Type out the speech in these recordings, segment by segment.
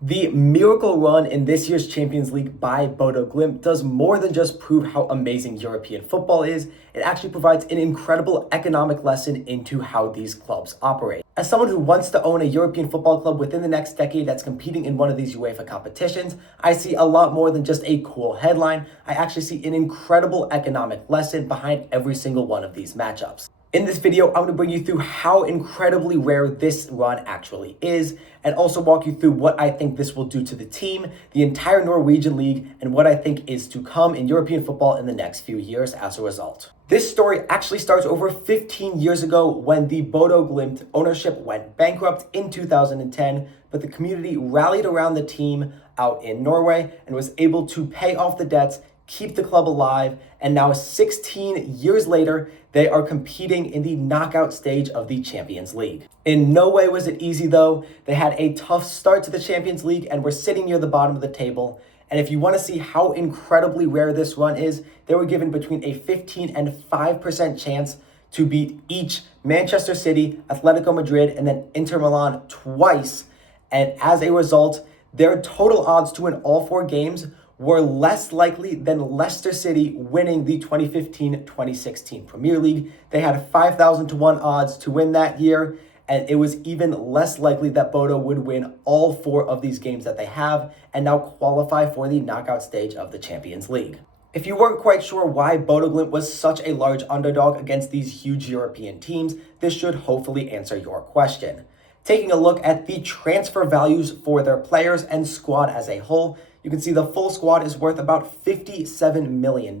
The miracle run in this year's Champions League by Bodo Glimt does more than just prove how amazing European football is. It actually provides an incredible economic lesson into how these clubs operate. As someone who wants to own a European football club within the next decade that's competing in one of these UEFA competitions, I see a lot more than just a cool headline. I actually see an incredible economic lesson behind every single one of these matchups. In this video, I'm going to bring you through how incredibly rare this run actually is, and also walk you through what I think this will do to the team, the entire Norwegian league, and what I think is to come in European football in the next few years as a result. This story actually starts over 15 years ago when the Bodo Glimt ownership went bankrupt in 2010, but the community rallied around the team out in Norway and was able to pay off the debts, keep the club alive, and now 16 years later, they are competing in the knockout stage of the Champions League. In no way was it easy though. They had a tough start to the Champions League and were sitting near the bottom of the table. And if you want to see how incredibly rare this run is, they were given between a 15 and 5% chance to beat each Manchester City, Atletico Madrid, and then Inter Milan twice. And as a result, their total odds to win all four games were less likely than Leicester City winning the 2015-2016 Premier League. They had 5,000 to 1 odds to win that year, and it was even less likely that Bodo would win all four of these games that they have and now qualify for the knockout stage of the Champions League. If you weren't quite sure why Bodo Glimt was such a large underdog against these huge European teams, this should hopefully answer your question. Taking a look at the transfer values for their players and squad as a whole, you can see the full squad is worth about $57 million.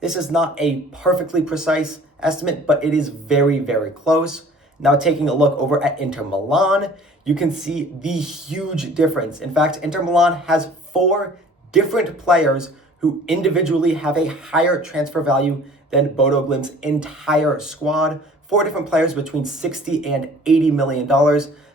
This is not a perfectly precise estimate, but it is very, very close. Now taking a look over at Inter Milan, you can see the huge difference. In fact, Inter Milan has 4 different players who individually have a higher transfer value than Bodo Glimt's entire squad. 4 different players between $60 and $80 million.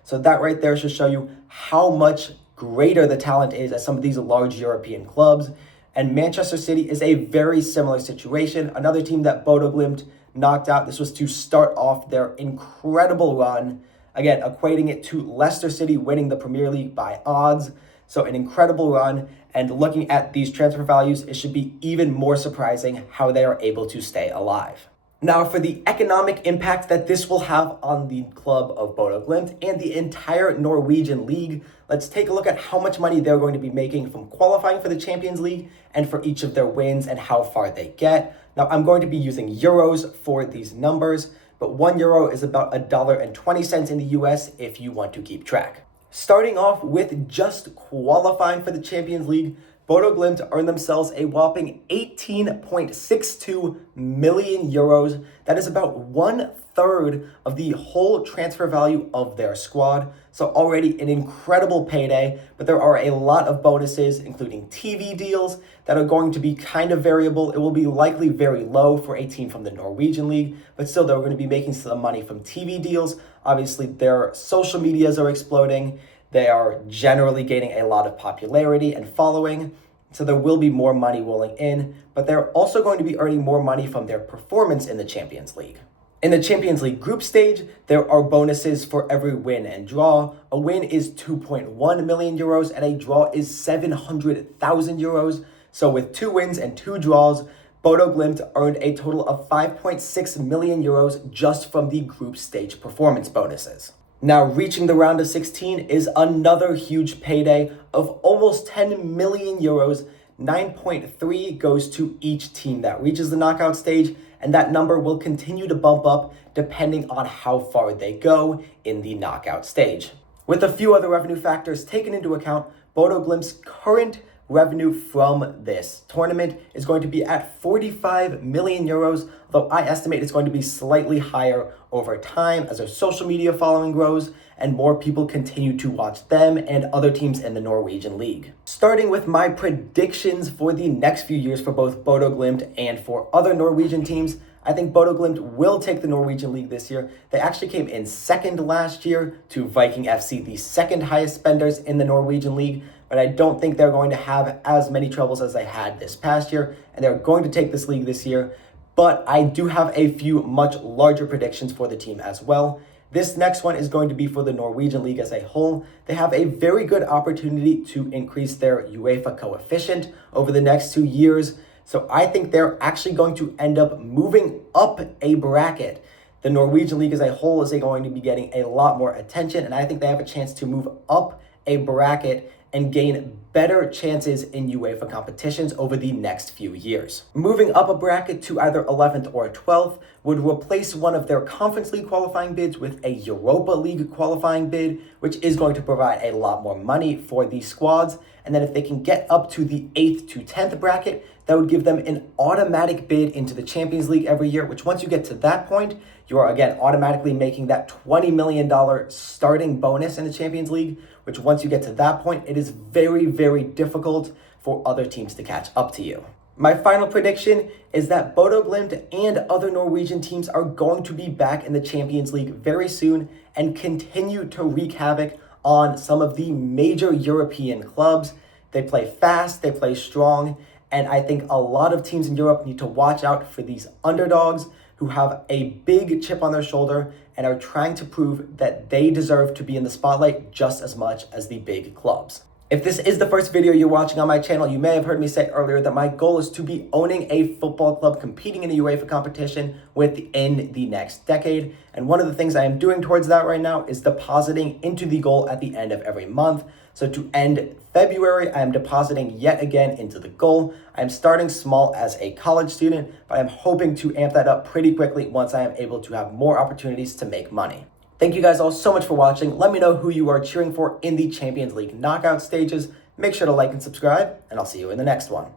So that right there should show you how much greater the talent is at some of these large European clubs. And Manchester City is a very similar situation. Another team that Bodo Glimt knocked out. This was to start off their incredible run. Again, equating it to Leicester City winning the Premier League by odds. So an incredible run. And looking at these transfer values, it should be even more surprising how they are able to stay alive. Now, for the economic impact that this will have on the club of Bodo Glimt and the entire Norwegian league, let's take a look at how much money they're going to be making from qualifying for the Champions League and for each of their wins and how far they get. Now, I'm going to be using euros for these numbers, but €1 is about $1.20 in the US if you want to keep track. Starting off with just qualifying for the Champions League, Bodo Glimt earned themselves a whopping 18.62 million euros. That is about 1/3 of the whole transfer value of their squad. So already an incredible payday, but there are a lot of bonuses, including TV deals that are going to be kind of variable. It will be likely very low for a team from the Norwegian league, but still they're going to be making some money from TV deals. Obviously, their social medias are exploding. They are generally gaining a lot of popularity and following, so there will be more money rolling in, but they're also going to be earning more money from their performance in the Champions League. In the Champions League group stage, there are bonuses for every win and draw. A win is 2.1 million euros and a draw is 700,000 euros. So with 2 wins and 2 draws, Bodo Glimt earned a total of 5.6 million euros just from the group stage performance bonuses. Now, reaching the round of 16 is another huge payday of almost 10 million euros. 9.3 goes to each team that reaches the knockout stage, and that number will continue to bump up depending on how far they go in the knockout stage. With a few other revenue factors taken into account, Bodo Glimt's current revenue from this tournament is going to be at 45 million euros, though I estimate it's going to be slightly higher over time as their social media following grows and more people continue to watch them and other teams in the Norwegian league. Starting with my predictions for the next few years for both Bodo Glimt and for other Norwegian teams, I think Bodo Glimt will take the Norwegian league this year. They actually came in second last year to Viking FC, the second highest spenders in the Norwegian league, but I don't think they're going to have as many troubles as they had this past year, and they're going to take this league this year. But I do have a few much larger predictions for the team as well. This next one is going to be for the Norwegian League as a whole. They have a very good opportunity to increase their UEFA coefficient over the next 2 years. So I think they're actually going to end up moving up a bracket. The Norwegian League as a whole is going to be getting a lot more attention, and I think they have a chance to move up a bracket and gain better chances in UEFA competitions over the next few years. Moving up a bracket to either 11th or 12th would replace one of their Conference League qualifying bids with a Europa League qualifying bid, which is going to provide a lot more money for these squads. And then if they can get up to the 8th to 10th bracket, that would give them an automatic bid into the Champions League every year, which once you get to that point, you are again automatically making that $20 million starting bonus in the Champions League, which once you get to that point, it is very, very difficult for other teams to catch up to you. My final prediction is that Bodo Glimt and other Norwegian teams are going to be back in the Champions League very soon and continue to wreak havoc on some of the major European clubs. They play fast, they play strong, and I think a lot of teams in Europe need to watch out for these underdogs who have a big chip on their shoulder and are trying to prove that they deserve to be in the spotlight just as much as the big clubs. If this is the first video you're watching on my channel, you may have heard me say earlier that my goal is to be owning a football club competing in a UEFA competition within the next decade. And one of the things I am doing towards that right now is depositing into the goal at the end of every month. So to end February, I am depositing yet again into the goal. I am starting small as a college student, but I'm hoping to amp that up pretty quickly once I am able to have more opportunities to make money. Thank you guys all so much for watching. Let me know who you are cheering for in the Champions League knockout stages. Make sure to like and subscribe, and I'll see you in the next one.